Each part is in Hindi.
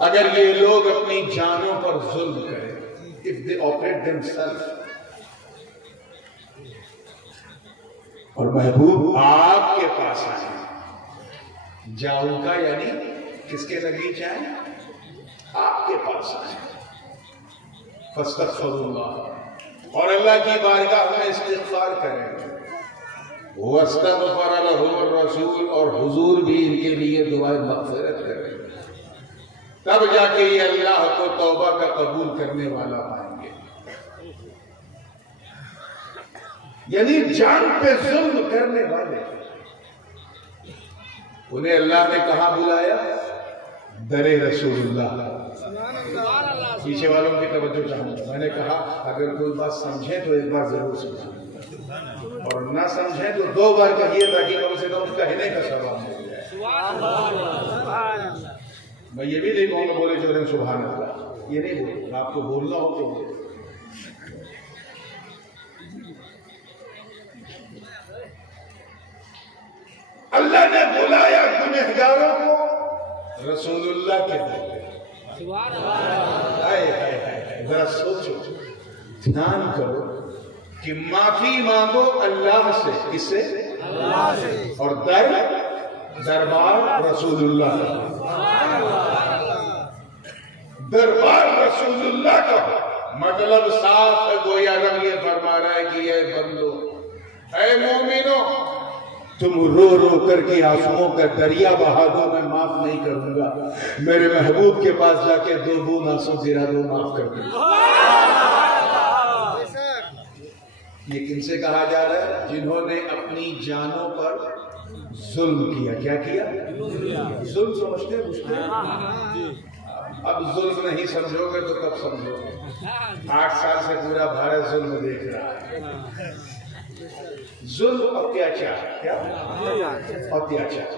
अगर ये लोग अपनी जानों पर जुल्म करें, इफ दे ऑपरेट देमसेल्फ, और महबूब आपके पास आए, जाऊंगा यानी किसके नजदीक जाए? आपके पास आए, फस्तगफिरुल्लाह, और अल्लाह की बारगाह में इस्तिग़फ़ार करें, वस्तग़फ़र लहुर रसूल, और हुजूर भी इनके लिए दुआए मग़फ़िरत करें, तब जाके ये अल्लाह को तौबा का कबूल करने वाला पाएंगे। यानी जान पे जुल्म करने वाले उन्हें अल्लाह ने कहा बुलाया? दरे रसूलुल्लाह। पीछे वालों की तवज्जो चाहूंगा, मैंने कहा अगर कोई बात समझे तो एक बार जरूर समझे, और ना समझे तो 2 बार कहिए, ताकि कम से कम कहने का सवाब मिल जाए। मैं ये भी नहीं कहूँगा बोले जो दिन सुभान अल्लाह, ये नहीं बोलूँगा, आपको बोलना हो तो बोलो। अल्लाह ने बुलाया गुनहगारों को रसूलुल्लाह के दरबार। जरा सोचो, ध्यान करो कि माफी मांगो अल्लाह से, किससे? अल्लाह से, और दरबार रसूलुल्लाह, दरबार रसूलुल्लाह का मतलब साफ है। गोया रब ये फरमा रहा है कि ये बंदो, ऐ मोमिनो, तुम रो रो करके आंसुओं का दरिया बहा दो, मैं माफ नहीं करूंगा। मेरे महबूब के पास जाके 2 बूंद आंसू गिरा दो, माफ कर दो। ये किनसे कहा जा रहा है? जिन्होंने अपनी जानों पर जुल्म किया। क्या किया? जुल्म समझते बुझते? अब जुल्म नहीं समझोगे तो कब समझोगे? 8 साल से पूरा भारत जुल्म देख रहा है। जुल्म अत्याचार, क्या? अत्याचार।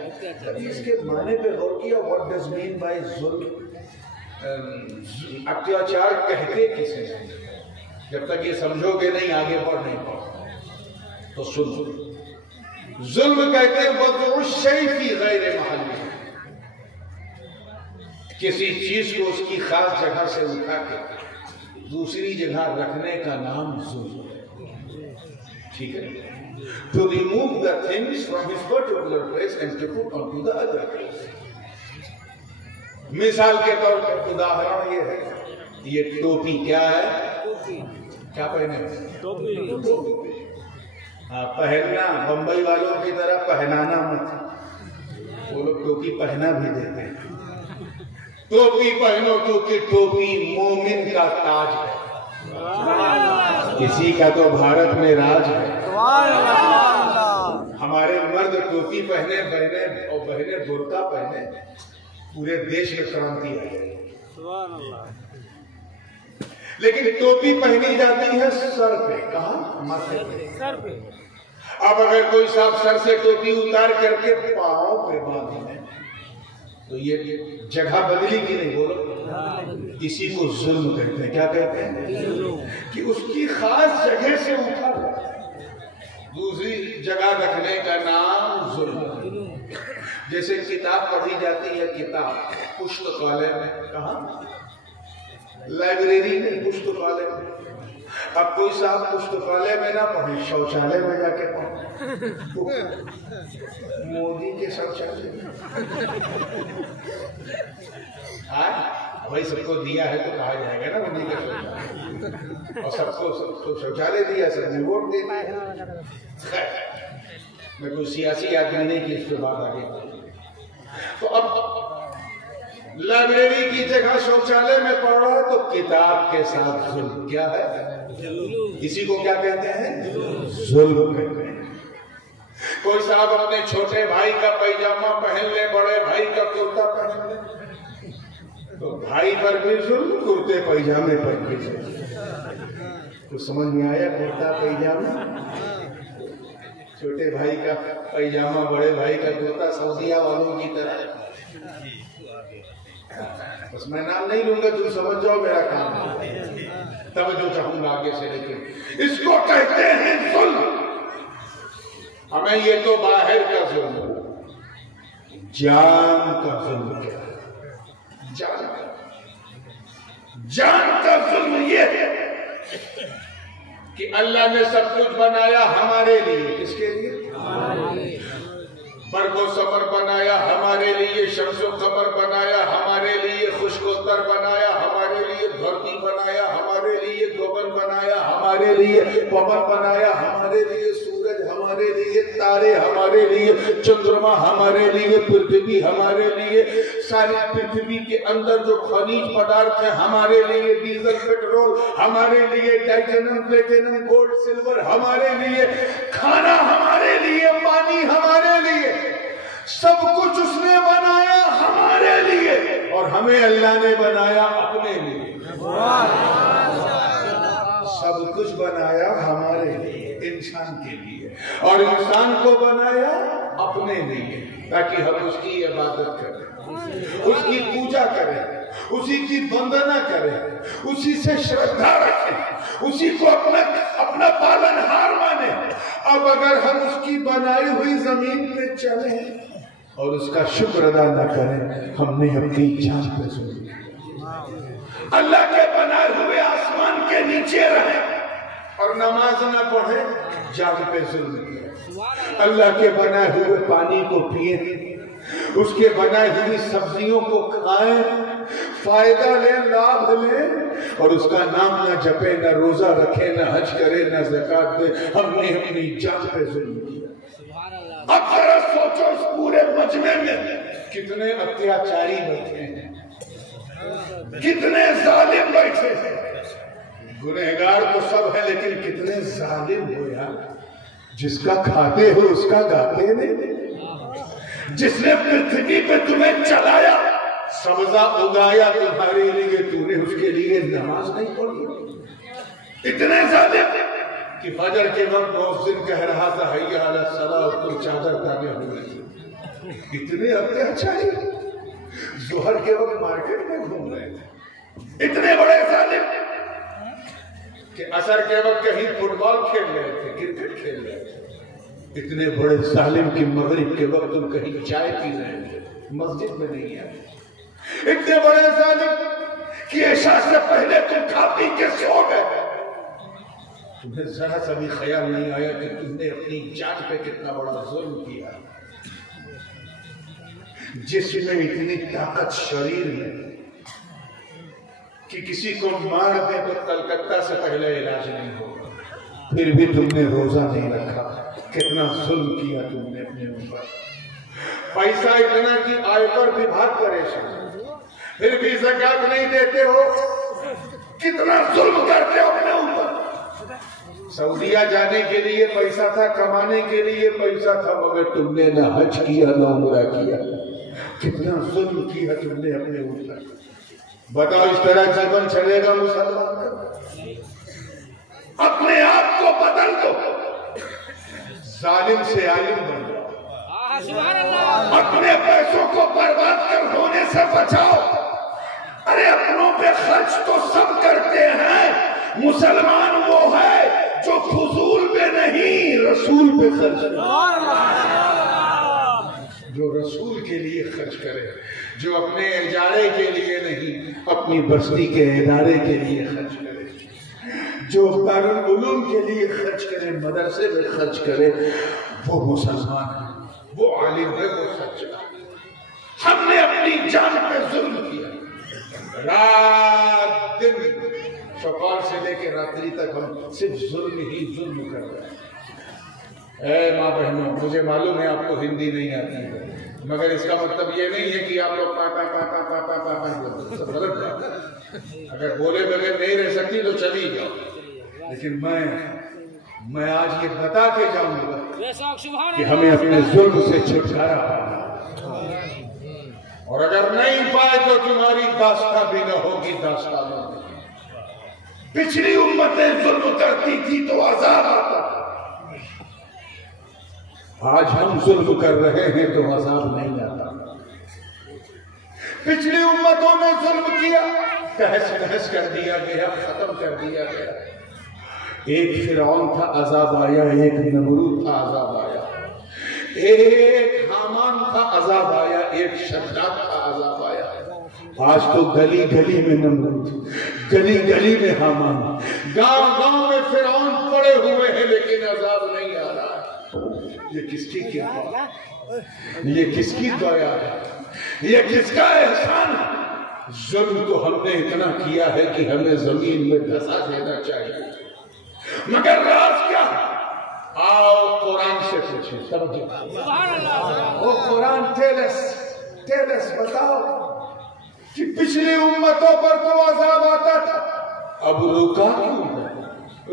इसके माने पे गौर किया, व्हाट डज मीन बाय जुल्म? अत्याचार कहते किसे? जब तक ये समझोगे नहीं, आगे बढ़ नहीं पाओगे। तो सुनो, जुल्म कहते हैं वज़उ शै फी गैर महल्ली, किसी चीज को उसकी खास जगह से उठा के दूसरी जगह रखने का नाम जुल्म है। ठीक है? To remove the things from his particular place and to put onto the other place. मिसाल के तौर पर उदाहरण ये है, ये टोपी क्या है? क्या पहने? टोपी। पहनना बंबई वालों की तरह पहनाना मत, वो लोग टोपी पहना भी देते हैं। टोपी पहनो क्योंकि टोपी मोमिन का ताज है। किसी का तो भारत में राज है। हमारे मर्द टोपी पहने, बहने और बहने बुर्का पहने, पूरे देश में क्रांति आई। लेकिन टोपी पहनी जाती है सर पे। कहाँ? माथे पे, सर पे। अब अगर कोई साहब सर से टोपी उतार करके पांव पे बांधे तो ये जगह बदली की नहीं? बोलो, इसी को जुल्म कहते हैं। क्या कहते हैं? कि उसकी खास जगह से उठा दूसरी जगह रखने का नाम जुल्म। जैसे किताब पढ़ी जाती है, किताब पुस्तकालय में, कहाँ? लाइब्रेरी में, पुस्तकालय में। अब कोई साहब पुस्तकालय में ना पढ़े, शौचालय में जाके पढ़े, मोदी के शौचालय में। भाई सबको दिया है तो कहा जाएगा ना मोदी का शौचालय, और सबको शौचालय दिया, सबने वोट दे दिया। मैं कोई सियासी आदमी नहीं कि इसके बाद आगे। तो अब लाइब्रेरी की जगह शौचालय में पढ़ रहा है तो किताब के साथ जुल्म। क्या है? इसी को क्या कहते हैं? जुल्म कहते हैं। कोई साहब अपने छोटे भाई का पैजामा पहन ले, बड़े भाई का कुर्ता पहन ले, तो भाई पर भी जुल्म, कुर्ते पैजामे पर भी जुल्म। तो समझ में आया? कुर्ता पैजामा, छोटे भाई का पैजामा, बड़े भाई का कुर्ता, सऊदिया वालों की तरह। बस मैं नाम नहीं लूंगा, तुम समझ जाओ मेरा काम है। तब जो चाहूंगा आगे से, लेकिन इसको कहते हैं जुल्म। हमें ये तो बाहर का जुल्म, जान का जुल्म क्या है? जान का जुल्म ये है कि अल्लाह ने सब कुछ बनाया हमारे लिए। किसके लिए? बरगो समर बनाया हमारे लिए, शम्सो कमर बनाया हमारे लिए, खुशकोतर बनाया हमारे लिए, धरती बनाया हमारे लिए, गगन बनाया हमारे लिए, पवन बनाया हमारे लिए, सूरज हमारे लिए, तारे हमारे लिए, चंद्रमा हमारे लिए, पृथ्वी हमारे लिए, सारी पृथ्वी के अंदर जो खनिज पदार्थ है हमारे लिए, डीजल पेट्रोल हमारे लिए, टाइटेनियम प्लेटिनम गोल्ड सिल्वर हमारे लिए, खाना हमारे लिए, पानी हमारे लिए, सब कुछ उसने बनाया हमारे लिए और हमें अल्लाह ने बनाया अपने लिए। सब कुछ बनाया हमारे लिए, इंसान के लिए, और इंसान को बनाया अपने लिए ताकि हम उसकी इबादत करें, उसकी पूजा करें, उसी की वंदना करें, उसी से श्रद्धा रखें, उसी को अपना पालनहार माने। अब अगर हम उसकी बनाई हुई जमीन पे चले और उसका शुक्र अदा न करें, हमने अपनी जान पे जुल्म किया। अल्लाह के बनाए हुए आसमान के नीचे रहे और नमाज न पढ़े, जान पे जुल्म किया। अल्लाह के बनाए हुए पानी को पिए, उसके बनाई हुई सब्जियों को खाएं, फायदा लें, लाभ लें और उसका नाम न जपे, न रोजा रखे, न हज करे, न ज़कात दे, हमने अपनी जान पे जुल्म किया। अब जरा सोचो इस पूरे मजमे में कितने अत्याचारी बैठे हैं, कितने जालिम बैठे हैं। गुनहगार तो सब है लेकिन कितने जालिम हो यार। जिसका खाते हो उसका गाते नहीं, जिसने पृथ्वी पे तुम्हें चलाया, सब्जा उगाया तुम्हारे लिए, तूने उसके लिए नमाज नहीं पढ़ी। इतने जालिम कि फजर के वक्त मुअज्जिन कह रहा था हैया अला सलाह, तुम चादर ताने हुए। इतने अत्याचारी जोहर के वक्त मार्केट में घूम रहे थे। इतने बड़े जालिम कि असर के वक्त कहीं फुटबॉल खेल रहे थे, क्रिकेट खेल रहे थे। इतने बड़े जालिम कि मगरिब के वक्त तुम कहीं चाय पी रहे थे, मस्जिद में नहीं आए। इतने बड़े जालिम कि ऐशा से पहले तुम खा पी के सो गए। तुम्हें जरा सा भी ख्याल नहीं आया कि तुमने अपनी जान पे कितना बड़ा जुल्म किया। जिसमें इतनी ताकत शरीर में कि किसी को मार दे तो कलकत्ता से पहले इलाज नहीं होगा, फिर भी तुमने रोजा नहीं रखा। कितना जुल्म किया तुमने अपने ऊपर। पैसा इतना कि आयकर विभाग परेशान, फिर भी ज़कात नहीं देते हो। कितना जुल्म करते हो अपने ऊपर। सऊदिया जाने के लिए पैसा था, कमाने के लिए पैसा था, मगर तुमने न हज किया न उम्रा किया। कितना जुल्म किया तुमने अपने ऊपर। बताओ इस तरह जीवन चलेगा मुसलमान का? अपने आप को बदल दो, जालिम से आलिम बन जाओ, अपने पैसों को बर्बाद कर होने से बचाओ। अरे अपनों पे खर्च तो सब करते हैं, मुसलमान वो है जो फजूल पे नहीं रसूल पे खर्च करे, जो रसूल के लिए खर्च करे, जो अपने इजारे के लिए नहीं अपनी बस्ती के इदारे के लिए खर्च करे, जो दारुल उलूम के लिए खर्च करे, मदरसे में खर्च करे, वो मुसलमान है, वो आलिम है, वो सच्चा। हमने अपनी जान पे जुल्म किया। रात दिन सकाल से लेकर रात्रि तक हम सिर्फ जुल्म ही जुल्म कर रहे हैं। ऐ माँ बहनों, मुझे मालूम है आपको हिंदी नहीं आती है, मगर इसका मतलब ये नहीं है कि आप लोग पापा पापा पापा पापा सब गलत बात। अगर बोले बगैर नहीं रह सकती तो चली जाओ, लेकिन मैं आज ये बता के जाऊंगा कि हमें अपने जुल्म से छुटकारा पाना, और अगर नहीं पाए तो तुम्हारी दास्ता भी न होगी, दास्ता न होगी। पिछली उम्मतें जुल्म करती थी तो अज़ाब आता था, आज हम जुल्म कर रहे हैं तो अज़ाब नहीं आता। पिछली उम्मतों ने जुल्म किया, तहस नहस कर दिया गया, खत्म कर दिया गया। एक फिरौन था, अज़ाब आया, एक नमरूद था, अज़ाब आया। एक हामान का अजाब आया, एक शद्दाद का अजाब आया। आज तो गली गली में नमरूद, गली गली में हामान, गांव गांव में फिरौन पड़े हुए हैं, लेकिन अजाब नहीं आ रहा। ये किसकी कृपा, ये किसकी दया है, ये किसका एहसान है? जुल्म तो हमने इतना किया है कि हमें जमीन में धसा देना चाहिए, मगर राज क्या? आओ कुरान से पूछे, समझे? वो कुरान टेल अस बताओ कि पिछली उम्मतों पर तो अज़ाब आता था, अब रुका क्यों है?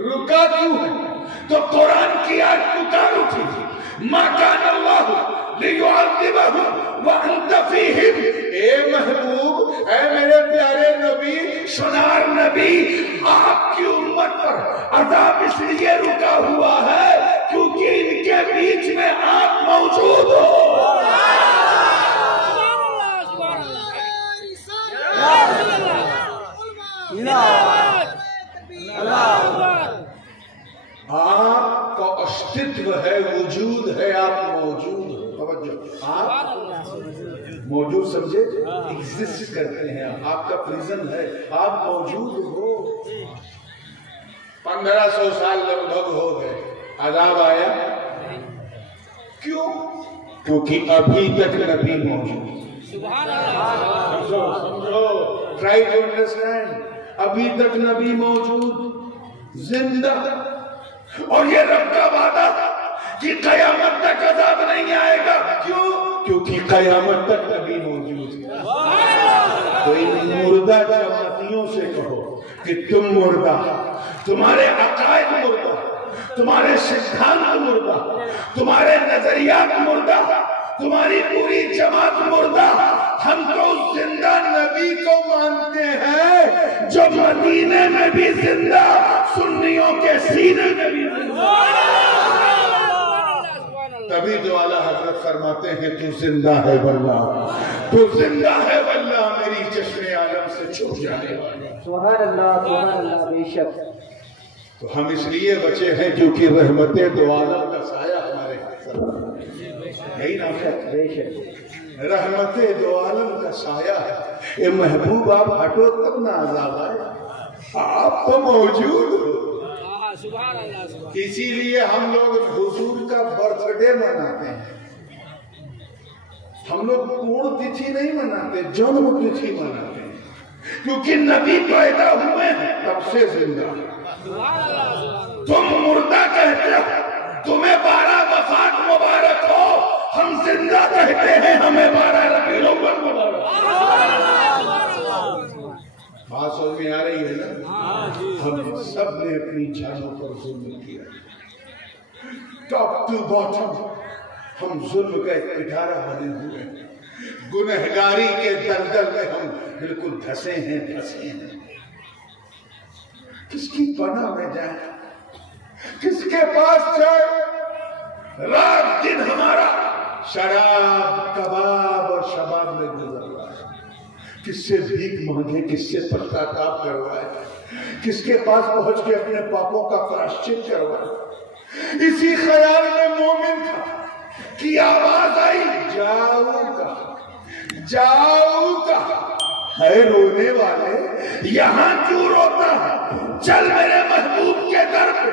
रुका क्यों है? तो कुरान की आज पुकार उठी, मा कान अल्लाह लियुअज़्ज़िबहुम व अंत फीहिम। ए महबूब, ए मेरे प्यारे नबी, सुनार नबी, आपकी उम्मत पर अज़ाब इसलिए रुका हुआ है क्योंकि इनके बीच में आप मौजूद हो। आपका अस्तित्व है, वजूद है, आप मौजूद हो। आप मौजूद समझे, एग्जिस्ट करते हैं, आपका प्रिजन है, आप मौजूद हो। 1500 साल लगभग हो गए, अज़ाब आया क्यों? क्योंकि अभी तक नबी मौजूद। समझो, ट्राई टू अंडरस्टैंड। अभी तक नबी मौजूद, जिंदा, और ये रब का वादा कि कयामत तक अज़ाब नहीं आएगा। क्यों? क्योंकि कयामत तक नबी मौजूद है। तो इन मुर्दा जमातियों से कहो कि तुम मुर्दा, तुम्हारे अकायद मुर्दा, तुम्हारे सिद्धांत मुर्दा, तुम्हारे नजरियात मुर्दा, तुम्हारी पूरी जमात मुर्दा। हम तो उस जिंदा नबी को मानते हैं जो मदीने में भी जिंदा, सुन्नियों के सीने में भी जिंदा। तभी जो आला हजरत फरमाते हैं, तू जिंदा है वल्लाह, तू जिंदा है वल्लाह, मेरी चश्मे आलम से छूट जाने वाला। सुभान अल्लाह, सुभान अल्लाह। बेशक तो हम इसलिए बचे हैं क्योंकि रहमते दो आलम का साया हमारे यही नाम है। रहमते दो आलम का साया है। ये महबूब, आप हटो तब ना अज़ाब आए, आप तो मौजूद हो। इसीलिए हम लोग हुजूर का बर्थडे मनाते हैं। हम लोग पूर्ण तिथि नहीं मनाते, जन्म तिथि मनाते हैं, क्योंकि नबी पैदा हुए हैं तब से जिंदा। तुम मुर्दा कहते हो, तुम्हें 12 वफात मुबारक हो, हम जिंदा कहते हैं, हमें 12 रबीउल अव्वल मुबारक। बात समझ में आ रही है ना? हम सब ने अपनी जानों पर जुल्म किया, टॉप टू बॉटम हम जुल्म का एक पिटारा बने हुए, गुनहगारी के दलदल में हम बिल्कुल धसे हैं। किसकी पनाह में जाए, किसके पास जाए? रात दिन हमारा शराब, कबाब और शबाब में गुजर रहा है। किससे भीख मांगे, किससे पश्चाताप करवाए, किसके पास पहुंच के अपने पापों का प्रायश्चित करवाए। इसी ख्याल में मोमिन था कि आवाज आई, जाऊंगा। है रोने वाले, यहां क्यों रोता है? चल मेरे महबूब के दर पे,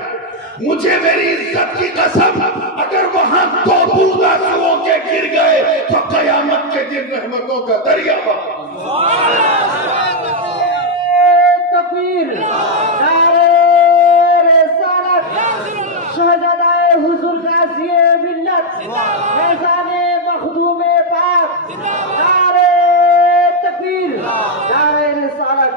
मुझे मेरी इज्जत की कसम, अगर वहां 2 बूंद आंसुओं के गिर गए तो कयामत के दिन रहमतों का दरिया बहा। तकबीर, नारे रिसालत, शहजादाए हुजूर गाज़िए मिल्लत, फैज़ाने मखदूमे पाक, नारे तकबीर, नारे रिसालत।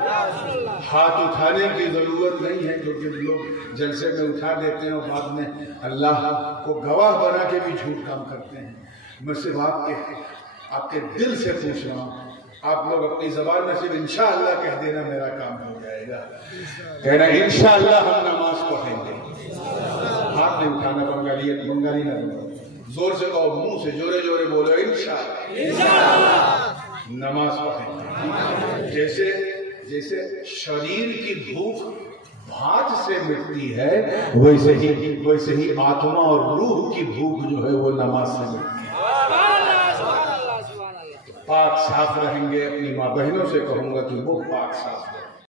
हाथ उठाने की जरूरत नहीं है, क्योंकि लोग जलसे में उठा देते हैं और बाद में अल्लाह को गवाह बना के भी झूठ काम करते हैं। मैं सिर्फ आपके दिल से पूछ रहा हूँ, आप लोग अपनी जबान में सिर्फ इंशाअल्लाह कह देना, मेरा काम हो जाएगा। कहना इंशाअल्लाह हम नमाज पढ़ेंगे। हाथ नहीं उठाना, बंगाली ना, जोर से कहो, मुंह से जोरे जोरे बोलो, इंशाअल्लाह नमाज पढ़ेंगे। जैसे शरीर की भूख भात से मिटती है, वैसे ही आत्मा और रूह की भूख जो है वो नमाज से मिटती है। पाक साफ रहेंगे। अपनी माँ बहनों से कहूंगा कि वो पाक साफ